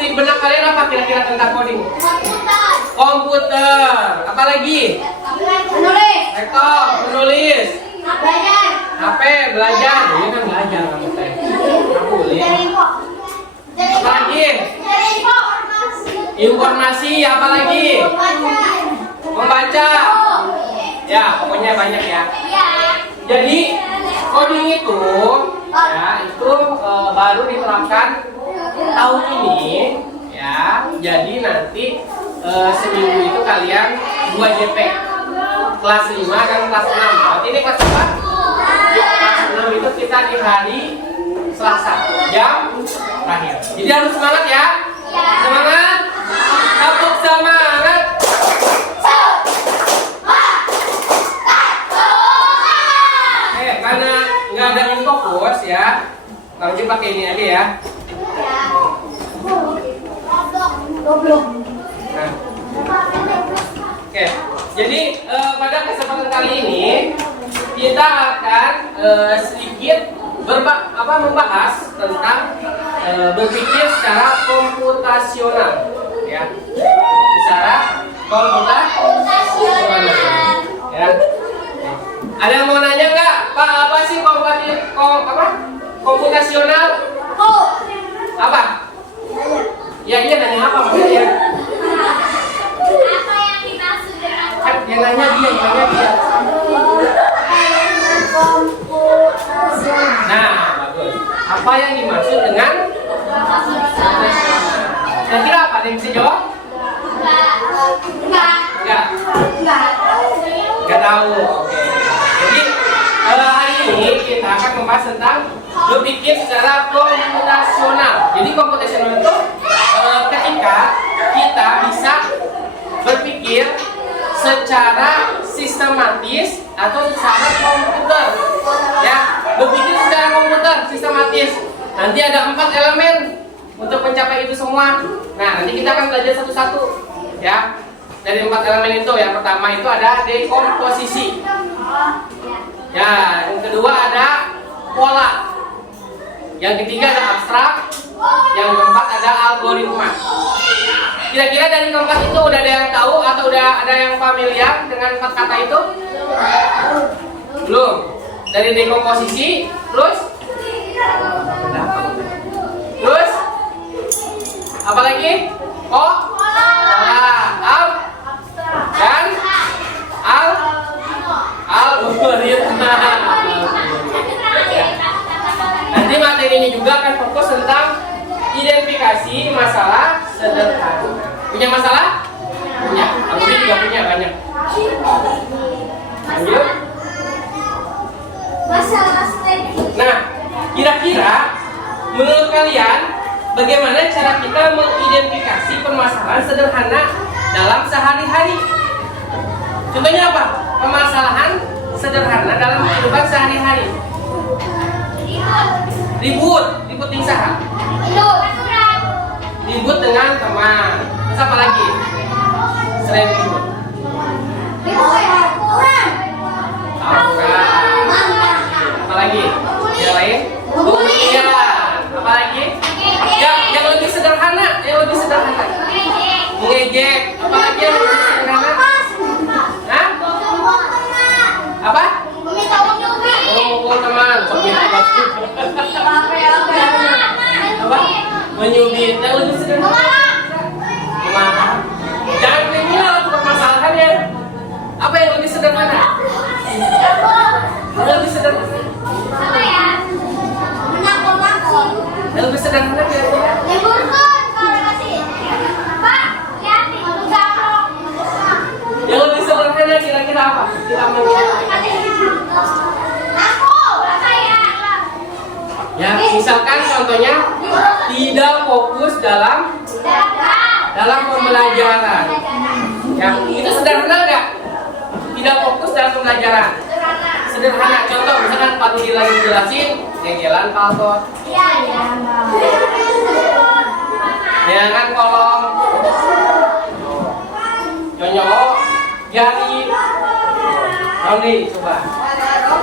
di benak kalian apa kira-kira tentang coding? Komputer. Komputer. Apa lagi? Menulis. Laptop, menulis. Belajar. HP, belajar. Ini kan belajar kamu teh. Nggak boleh. Cari info. Apa lagi? Cari info. Informasi, apa lagi? Membaca. Ya, pokoknya banyak ya. Iya. Jadi coding itu baru diterapkan tahun ini ya. Jadi nanti seminggu itu kalian 2 JP. Kelas 5 dan kelas 6. Berarti ini kelas berapa? Kelas 6 itu kita di hari Selasa jam terakhir. Jadi harus semangat ya. Semangat. Tepuk semangat. Karena nggak ada infocus ya, Kang pakai ini aja ya. Nah. Oke, jadi pada kesempatan kali ini kita akan sedikit membahas tentang berpikir secara komputasional, ya, secara komputasional, ya. Ada yang mau nanya nggak, Pak? Apa sih komputasional? Apa? Ya iya nanya apa maksudnya? Apa yang dimaksud dengan Yang nanya dia. Nah, bagus. Apa yang dimaksud dengan kira-kira apa? Ada yang bisa jawab? Enggak tahu. Oke. Jadi hari ini kita akan membahas tentang berpikir secara komputasional. Jadi komputasional itu ketika kita bisa berpikir secara sistematis atau secara komputer, ya, berpikir secara komputer sistematis. Nanti ada 4 elemen untuk mencapai itu semua. Nah, nanti kita akan belajar satu-satu, ya. Dari 4 elemen itu, yang pertama itu ada dekomposisi, ya. Yang kedua ada pola. Yang ketiga ada abstrak. Yang keempat ada algoritma. Kira-kira dari keempat itu udah ada yang tahu atau udah ada yang familiar dengan 4 kata itu? Belum. Dari dekomposisi, terus apa lagi? Pola, dan algoritma. Nanti materinya juga akan fokus tentang identifikasi masalah sederhana. Punya masalah? Punya. Aku juga punya banyak. Lanjut. Nah, kira-kira menurut kalian bagaimana cara kita mengidentifikasi permasalahan sederhana dalam sehari-hari? Contohnya apa? Permasalahan sederhana dalam kehidupan sehari-hari. Ribut di saha. Ribut dengan teman. Terus apa lagi? Selain ribut. Apa lagi? Yang lain? Kemudian apa lagi? Yang lebih sederhana, Mengejek. Apa lagi yang lebih sederhana? Hah? Apa? Memukul teman. Apa? Menyubit. Yang lebih sederhana. Memarah. Jangan kriminal permasalahan ya. Apa yang lebih sederhana? Yang lebih sederhana. Yang lebih sederhana kira-kira? Yang lebih sederhana kira-kira apa? Ya, misalkan contohnya tidak fokus dalam pembelajaran. Ya, itu sederhana nggak? Tidak fokus dalam pembelajaran. Sederhana. Contoh, misalkan Pak Rudi lagi jelasin, jalan palkot. Ya kan kolom. Nyonyok, jari. Roni, coba.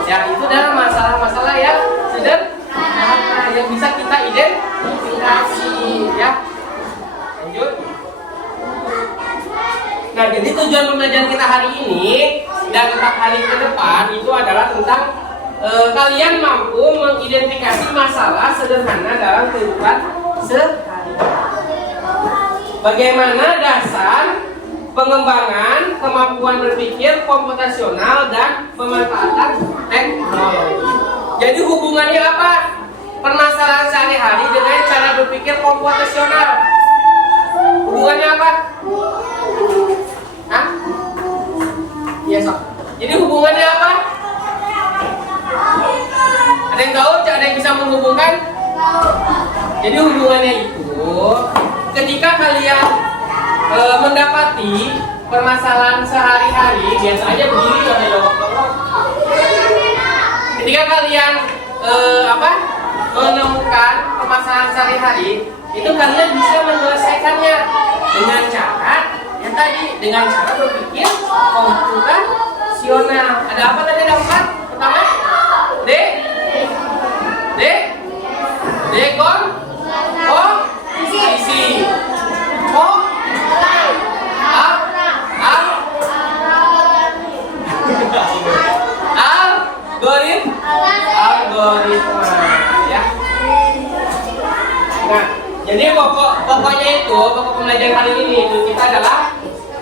Ya, itu adalah masalah-masalah yang sederhana yang bisa kita identifikasi, ya. Nah, jadi tujuan pembelajaran kita hari ini dan 4 hari ke depan itu adalah tentang kalian mampu mengidentifikasi masalah sederhana dalam kehidupan sehari-hari. Bagaimana dasar pengembangan kemampuan berpikir komputasional dan pemanfaatan teknologi. Jadi hubungannya apa? Permasalahan sehari-hari dengan cara berpikir komputasional. Hubungannya apa? Hah? Iya, sok. Jadi hubungannya apa? Ada yang tahu? Ada yang bisa menghubungkan? Jadi hubungannya itu ketika kalian mendapati permasalahan sehari-hari, biasa aja begini ada jawab-jawab. Ketika kalian menemukan permasalahan sehari-hari, itu kalian bisa menyelesaikannya dengan cara yang tadi, dengan cara berpikir komputasional. Ada apa tadi? Ada 4. Pertama, komposisi. Algoritma, ya. Nah, jadi pokoknya itu pokok pembelajaran kali ini itu kita adalah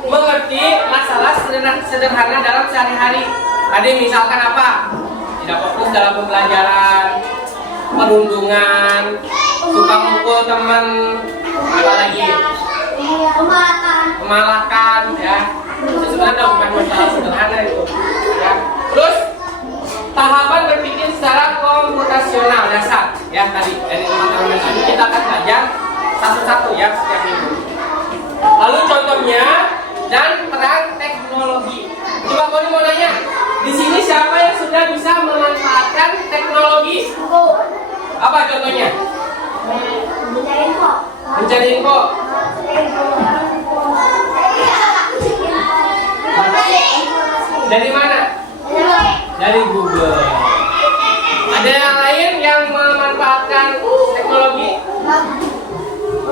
mengerti masalah sederhana dalam sehari-hari. Tadi misalkan apa? Tidak fokus dalam pembelajaran, perundungan, suka mukul teman, apa lagi? Kemalakan, ya. Itu sebenarnya bukan masalah sederhana itu, ya. Terus tahapan berpikir secara komputasional dasar, ya tadi dari teman-teman tadi kita akan belajar satu-satu ya setiap minggu. Lalu contohnya dan peran teknologi. Coba kau mau nanya, di sini siapa yang sudah bisa memanfaatkan teknologi? Apa contohnya? Mencari info. Dari mana? Dari Google. Ada yang lain yang memanfaatkan teknologi?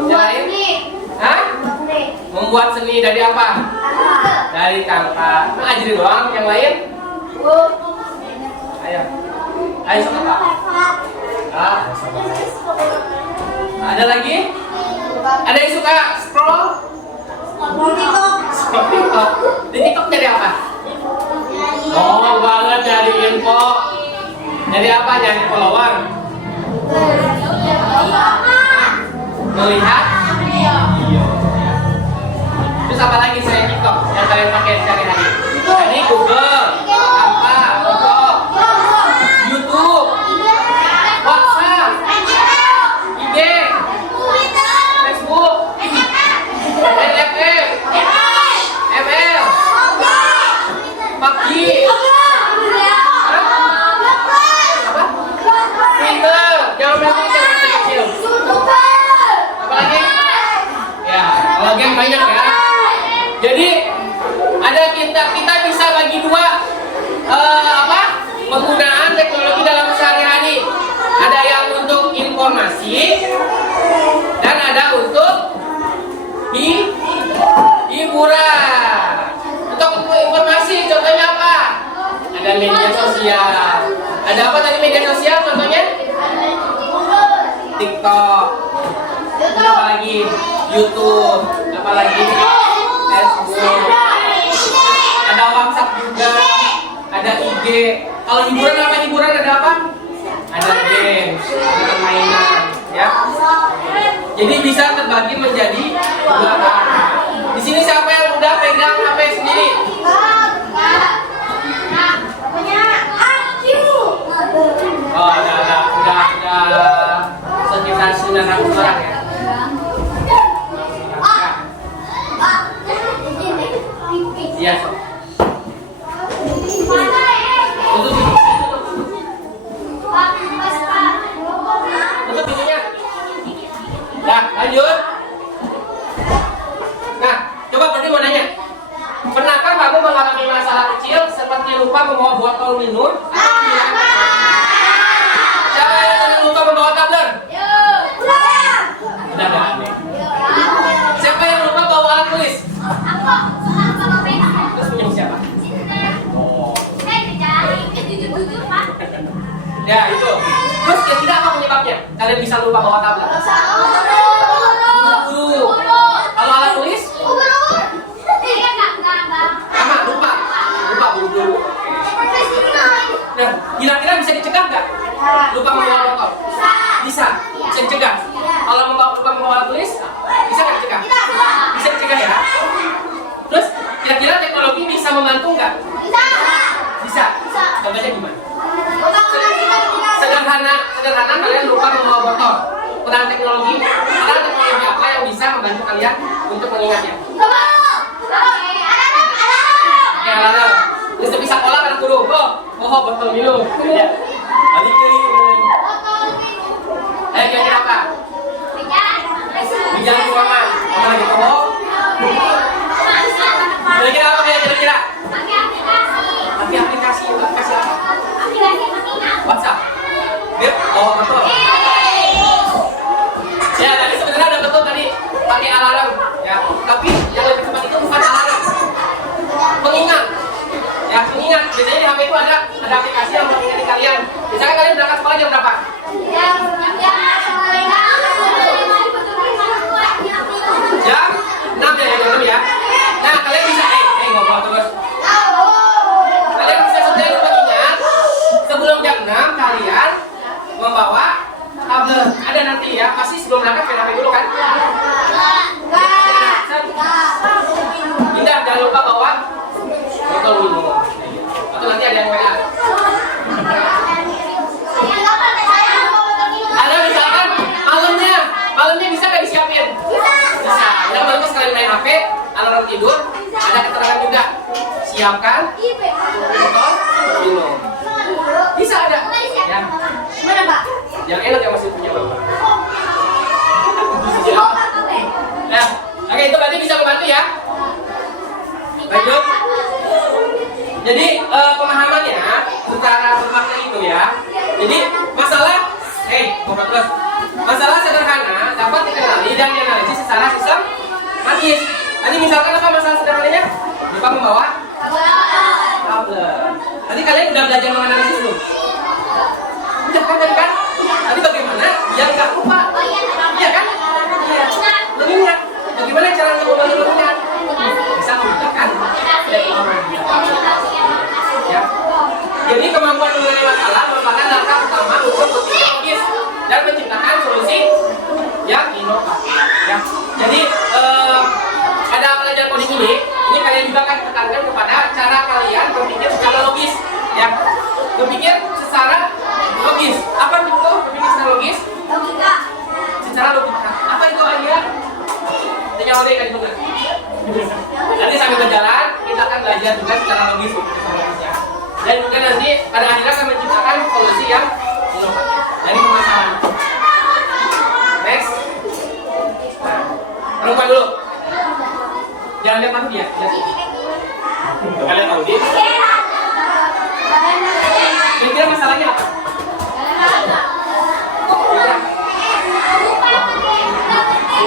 Yang lain? Hah? Membuat seni dari apa? Dari kanvas. Nah, ajarin doang. Yang lain? Ayo. Ayo sama Pak. Ada lagi? Ada yang suka scroll? Scroll TikTok. Di TikTok dari apa? Oh, banget dari info. Dari apa? Dari follower. Melihat? Iya. Terus apa lagi saya TikTok yang kalian pakai sehari-hari? Ini Google, apa? TikTok, YouTube, WhatsApp, IG, Facebook, LFM, ML, PUBG, Twitter, jangan bilang jangan kecil. Apa lagi? Ya, kalau game banyak ya. Jadi ada kita bisa bagi dua penggunaan teknologi dalam sehari-hari. Ada yang untuk informasi dan ada untuk hiburan. Untuk informasi contohnya apa? Ada media sosial. Ada apa tadi media sosial contohnya? TikTok. Apa lagi? YouTube. Apa lagi? Facebook. Ada WhatsApp juga. Ada IG. Kalau hiburan apa hiburan ada apa? Ada game, ada permainan, ya. Jadi bisa terbagi menjadi dua. Di sini siapa yang udah pegang HP sendiri? Oh, udah sekitar 900 orang ya. Iya. Tutup pintunya. Ya, lanjut. Nah, coba tadi mau nanya. Pernahkah kamu mengalami masalah kecil seperti lupa membawa botol minum? Siapa yang tadi lupa membawa tumbler? Udah aneh. Siapa yang lupa bawa alat tulis? kalian bisa lupa bawa tablet? Guru. Kalau alat tulis? Sama, lupa buru-buru. Nah, kira-kira bisa dicegah nggak? Lupa membawa motor? Bisa dicegah. Kalau lupa membawa alat tulis, bisa nggak dicegah? Bisa dicegah ya. Terus, kira-kira teknologi bisa membantu nggak? Bisa. Contohnya gimana? Sederhana kalian lupa membawa motor. Kurang teknologi apa yang bisa membantu kalian untuk mengingatnya? Oke, alarm. Terus bisa sekolah kan guru. Botol minum. Ya. Balik ke kira-kira apa? Bicara ruangan. Mana gitu? Kira-kira apa ya kira-kira? Pakai aplikasi apa? WhatsApp. Betul. Ya, tadi sebenarnya ada betul tadi pakai alarm ya. Tapi yang lebih tepat itu bukan alarm. Pengingat. Ya, pengingat. Biasanya di HP itu ada aplikasi yang mengingatkan kalian. Misalkan kalian berangkat sekolah jam berapa? Jam 6 ya, jam 6 ya. Nah, kalian bisa ngobrol terus. Kalian bisa setel pengingat sebelum jam 6 kalian membawa tablet. Ada nanti ya, pasti sebelum berangkat main HP dulu kan? Tidak, jangan lupa bawa botol minum. Atau nanti ada yang WA. Ada misalkan malamnya bisa nggak disiapin? Bisa. Yang bagus sekali main HP, alarm tidur, ada keterangan juga. Siapkan botol minum. Bisa ada. Ya. Mana Pak? Yang enak yang masih punya bapak. Nah, oke itu berarti bisa membantu ya. Lanjut. Jadi pemahamannya secara bermakna itu ya. Jadi masalah, ngobrol terus. Masalah sederhana dapat dikenali dan dianalisis secara sistematis. Tadi misalkan apa masalah sederhananya? Lupa membawa tablet. Tadi kalian udah belajar menganalisis belum? Udah kan tadi kan? Tadi bagaimana? Yang nggak lupa. Iya kan? Iya. Mengingat. Bagaimana cara mengingat? Bisa menggunakan ya. Jadi kemampuan mengenai masalah merupakan langkah utama untuk berpikir logis dan menciptakan solusi yang inovatif. Ya. Jadi pada pelajaran coding ini kalian juga akan tekankan kepada cara kalian berpikir secara logis. Ya. Berpikir secara logis. Apa itu berpikir secara logis? Logika. Secara logika. Apa itu Alia? Tinggal logika juga. Nanti sambil berjalan kita akan belajar juga secara logis ya. Dan juga nanti pada akhirnya akan menciptakan solusi yang inovatif dari permasalahan. Next. Nah, lupa dulu. Jangan lihat aku dia. Kalian tahu dia? Kira-kira masalahnya apa?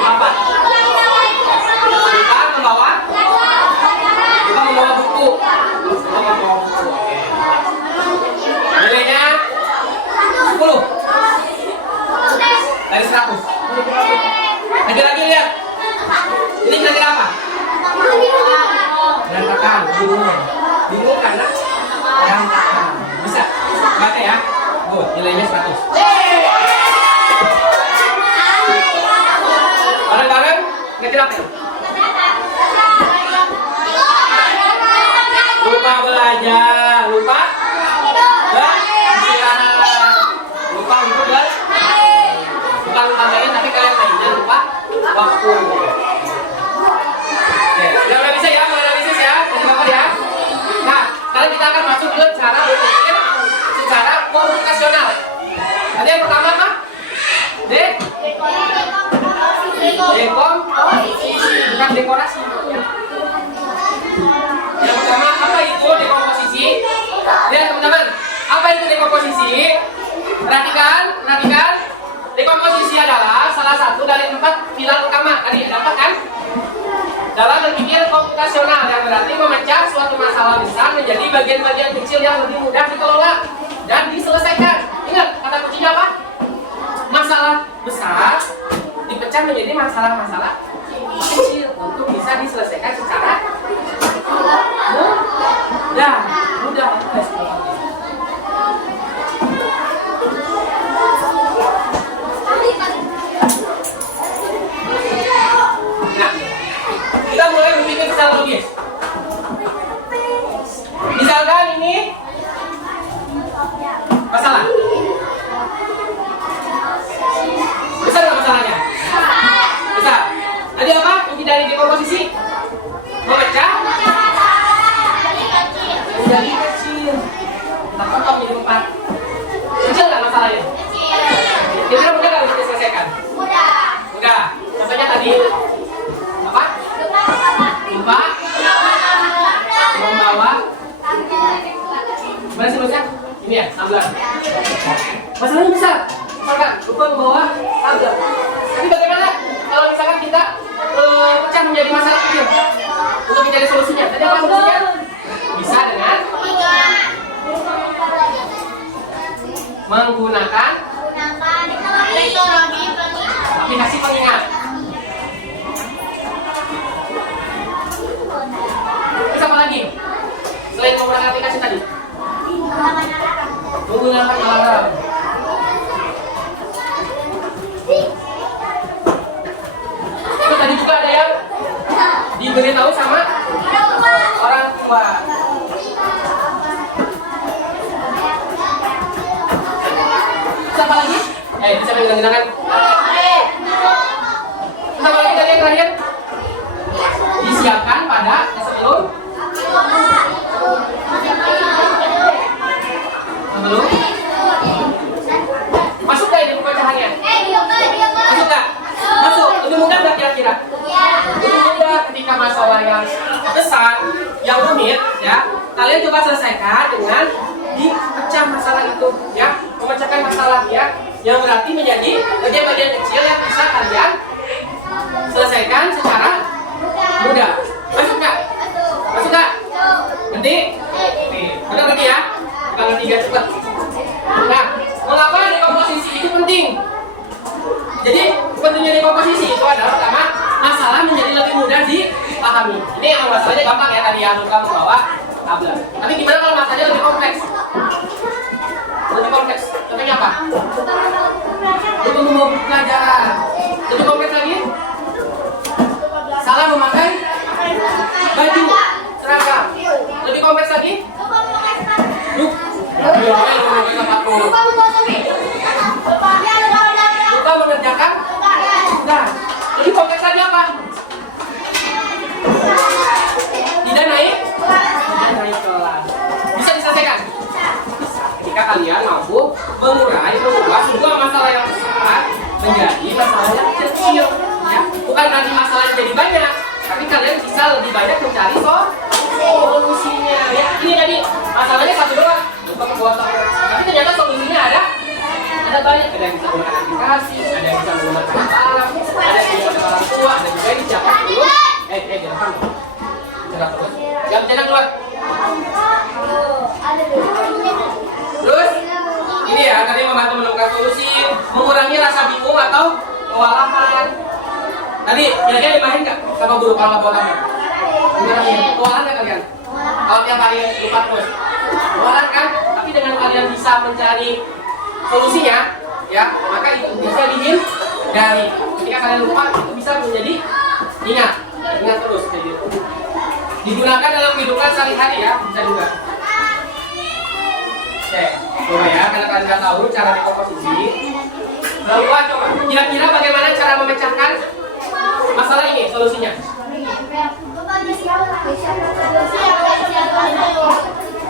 Apa? Lupa membawa buku. Nilainya 10 dari 100. Lagi lihat. Ini kira-kira apa? Berantakan, bingung karena berantakan. Bisa baca ya. Good, nilainya 100. Bareng-bareng kira-kira apa? Lupa belajar, lupa istirahat, lupa untuk bukan lupa main tapi kalian mainnya lupa waktu. Yang nggak bisa ya, menganalisis ya, kasih bapak ya. Nah, sekarang kita akan masuk ke cara berpikir secara komputasional. Tadi yang pertama apa? Bukan dekorasi. Yang pertama, apa itu dekomposisi? Lihat teman-teman, apa itu dekomposisi? Perhatikan. Dekomposisi adalah salah satu dari 4 pilar utama. Tadi dapat kan? Dalam berpikir komputasional, yang berarti memecah suatu masalah besar menjadi bagian-bagian kecil yang lebih mudah dikelola dan diselesaikan. Ingat, kata kuncinya apa? masalah besar dipecah menjadi masalah-masalah kecil untuk bisa diselesaikan secara mudah. Nah, kita mulai berpikir secara logis. Misalkan ini masalah. Besar nggak masalahnya? Besar. Tadi apa? Inti dari dekomposisi? Memecah? Menjadi kecil. Kita potong jadi 4. Kecil nggak masalahnya? Kira-kira mudah nggak bisa diselesaikan? Mudah. Contohnya tadi apa? Lupa. Membawa. Mana sih bosnya? Ini ya, 16. Masalahnya besar. Misalkan lupa membawa tablet. Tapi bagaimana kalau misalkan kita pecah menjadi masalah kecil untuk mencari solusinya? Tadi apa solusinya? Bisa dengan menggunakan aplikasi pengingat. Terus apa lagi? Selain menggunakan aplikasi tadi? Menggunakan alarm. Itu tadi juga ada yang diberitahu sama orang tua. Terus apa lagi? Bisa menggunakan. Terus apa lagi tadi yang terakhir? Disiapkan pada sebelum masuk gak ini pecahannya? Masuk gak? Masuk. Lebih mudah gak kira-kira? Lebih mudah ketika masalah yang besar, yang rumit, ya. Kalian coba selesaikan dengan dipecah masalah itu, ya. Memecahkan masalah, ya. Yang berarti menjadi bagian-bagian kecil yang bisa kalian selesaikan secara mudah. Masuk gak? Masuk gak? Ngerti? Benar berarti ya? Kita ngerti biar cepat. Nah, mengapa dekomposisi itu penting? Jadi, pentingnya dekomposisi itu adalah pertama, masalah menjadi lebih mudah dipahami. Ini yang masalahnya gampang ya, tadi yang luka membawa tablet. Tapi gimana kalau masalahnya lebih kompleks? Lebih kompleks, contohnya apa? Lebih membawa pelajaran. Lebih kompleks lagi? Salah memakai baju seragam. Lebih kompleks lagi? Lupa mengerjakan. Nah, lebih kompleks lagi apa? Tidak naik kelas. Bisa diselesaikan? Jika kalian mampu mengubah sebuah masalah yang besar menjadi masalah yang kecil, ya. Bukan berarti masalahnya jadi banyak, tapi kalian bisa lebih banyak mencari solusinya, ya. Ini tadi masalahnya satu doang, lupa membawa tablet. Tapi ternyata solusinya ada banyak. Ada yang bisa menggunakan aplikasi, ada yang bisa menggunakan alarm, ada yang bisa orang tua, ada juga yang disiapkan dulu. Jangan terus. Jangan keluar. Terus ini ya, tadi membantu menemukan solusi, mengurangi rasa bingung atau kewalahan. Tadi kira-kira dimarahin nggak sama guru kalau nggak bawa tablet? Kewalahan nggak kalian? Kalau tiap hari lupa terus, kewalahan kan? Tapi dengan kalian bisa mencari solusinya, ya, maka itu bisa dihindari. Ketika kalian lupa, itu bisa menjadi ingat terus. Jadi digunakan dalam kehidupan sehari-hari, ya, bisa juga. Oke, coba ya, karena kalian nggak tahu cara dekomposisi. Lalu coba, kira-kira bagaimana cara memecahkan masalah ini, solusinya?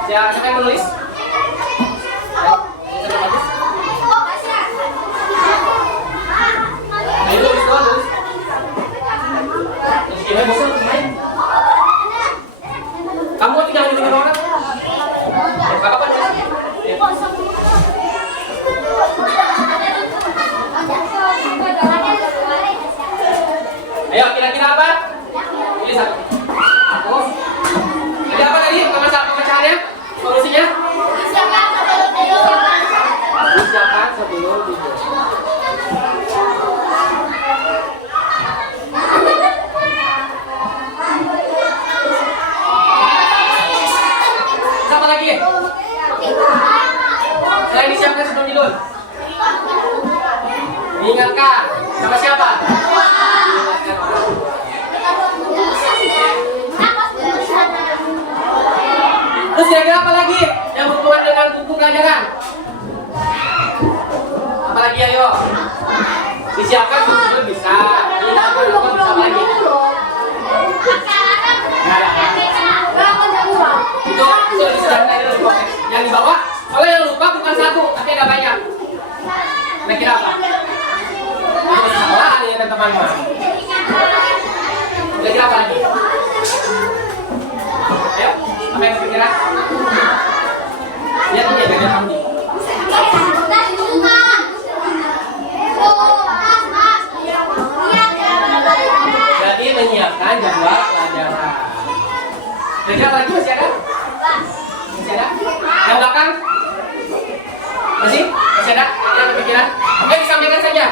Ya, siapa yang menulis? Kamu tinggal di rumah orang? Apa apa? Ayo, kira-kira apa? Pilih satu. Jadi apa tadi masalah pemecahannya? Solusinya? Disiapkan sebelum tidur. Menyiapkan sebelum bisa. Menyiapkan sebelum bisa lagi. Nggak ada. Itu sudah ada yang di bawah. Kalau yang lupa bukan satu, tapi ada banyak. Kira-kira apa? Salah ada yang teman-teman. Kira-kira apa lagi? Ayo, apa yang kira-kira? Lihat ini ada kami. Jadi menyiapkan jadwal pelajaran. Kira-kira apa lagi masih ada? Masih ada? Yang belakang? Masih? Masih ada? Yang kepikiran? Oke, disampaikan saja.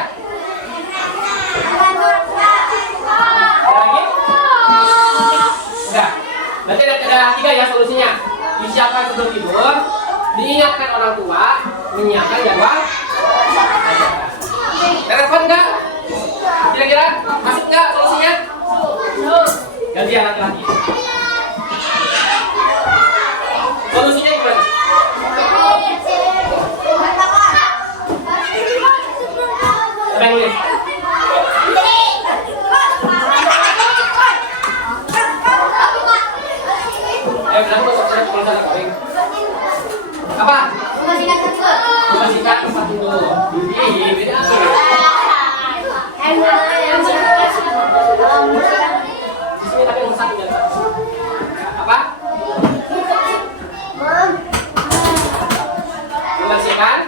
Ada lagi? Enggak. Berarti ada 3 ya solusinya. Disiapkan sebelum tidur, diingatkan orang tua, menyiapkan jadwal. Relevan enggak? Kira-kira masuk enggak solusinya? Gantian laki-laki. Solusinya gimana? Apa yang nulis? Bilang kalau salah kawin. Apa? Bukan singkat tempat itu. Iya, beda. Di sini tapi nomor 1 ya. Apa? Membersihkan.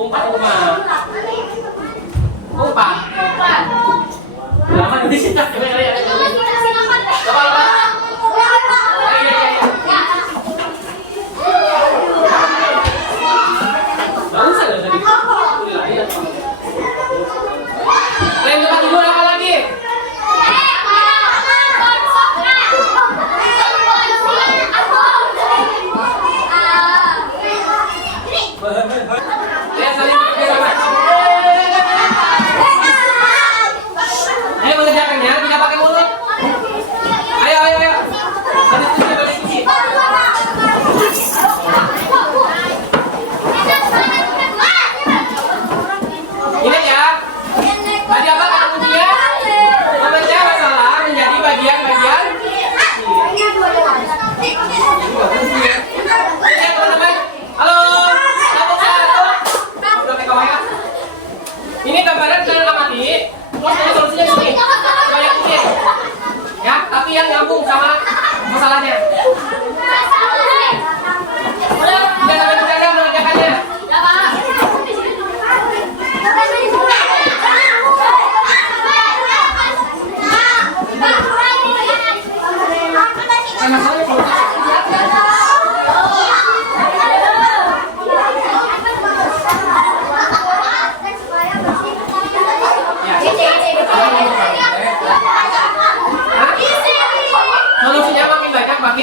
Umpat rumah. Umpat. Lama di sini. Coba. Bagus ada tadi. Lain tempat tidur apa lagi? Ayo mengerjakannya, tidak pakai mulut. Ayo. Berdiskusi. Ingat ya. Tadi apa kata kuncinya? Membaca masalah menjadi bagian-bagian. Ya teman-teman. Halo. Ini gambaran kalian amati. Terus ada solusinya di sini. Banyak titik. Ya, tapi yang nyambung sama masalahnya. Jangan sampai bercanda mengerjakannya. Masalahnya kalau solusinya makin banyak makin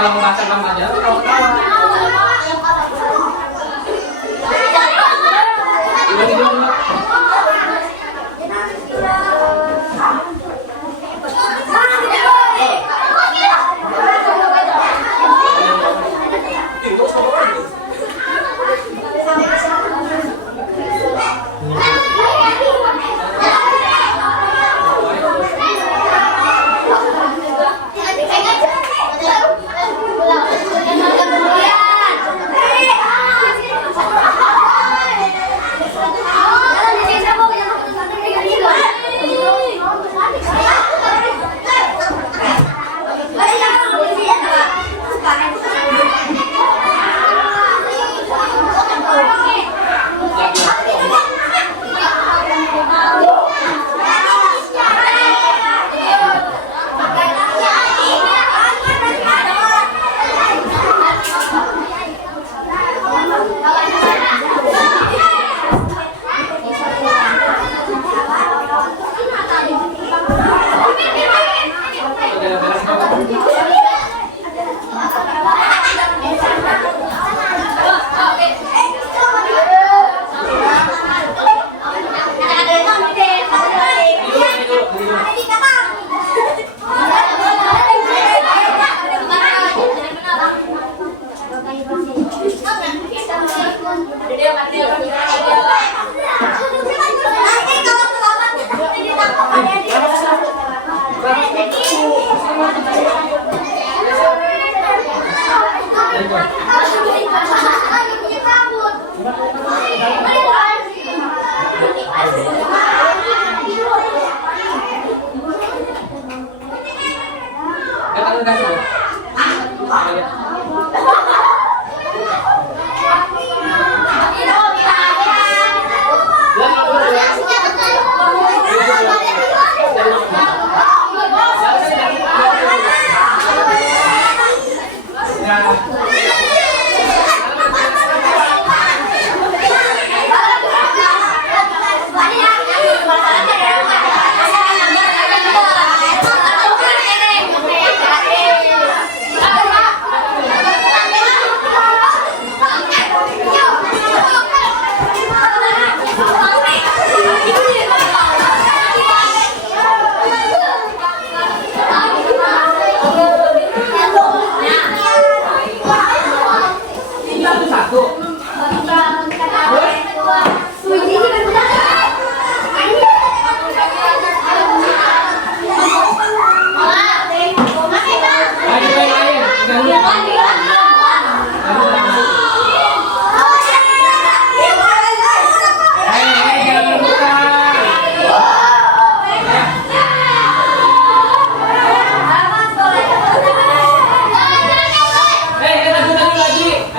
Kalau mau masak sama aja, kalau ketawa. Gimana dong, Mbak?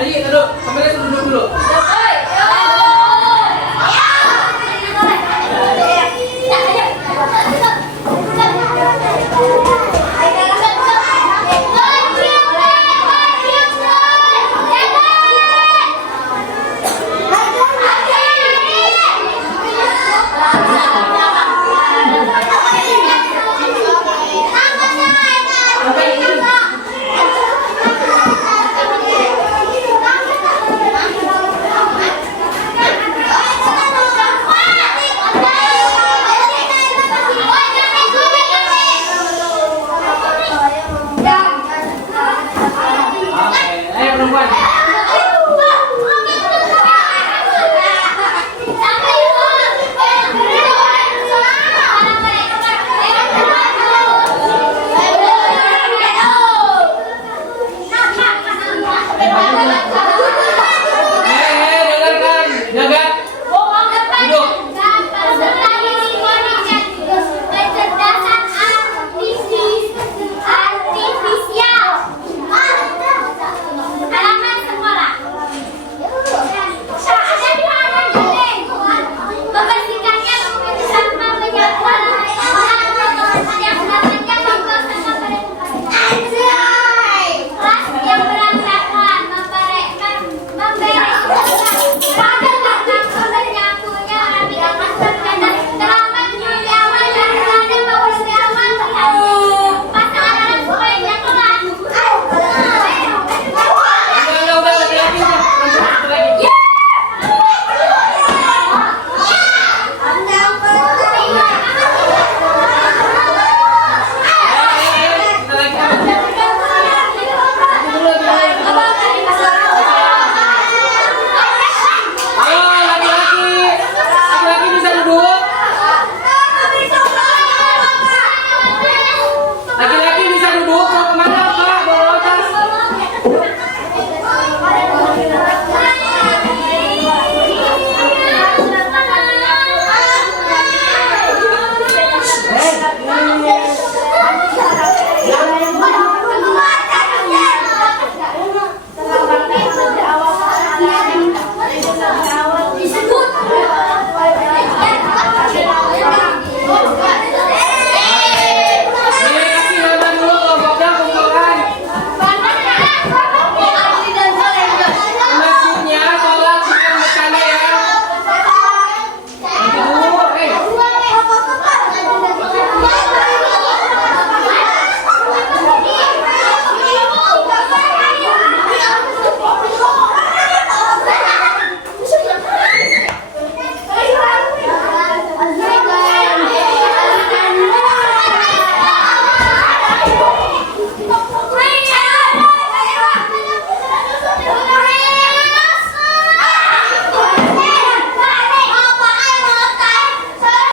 Aji, duduk dulu.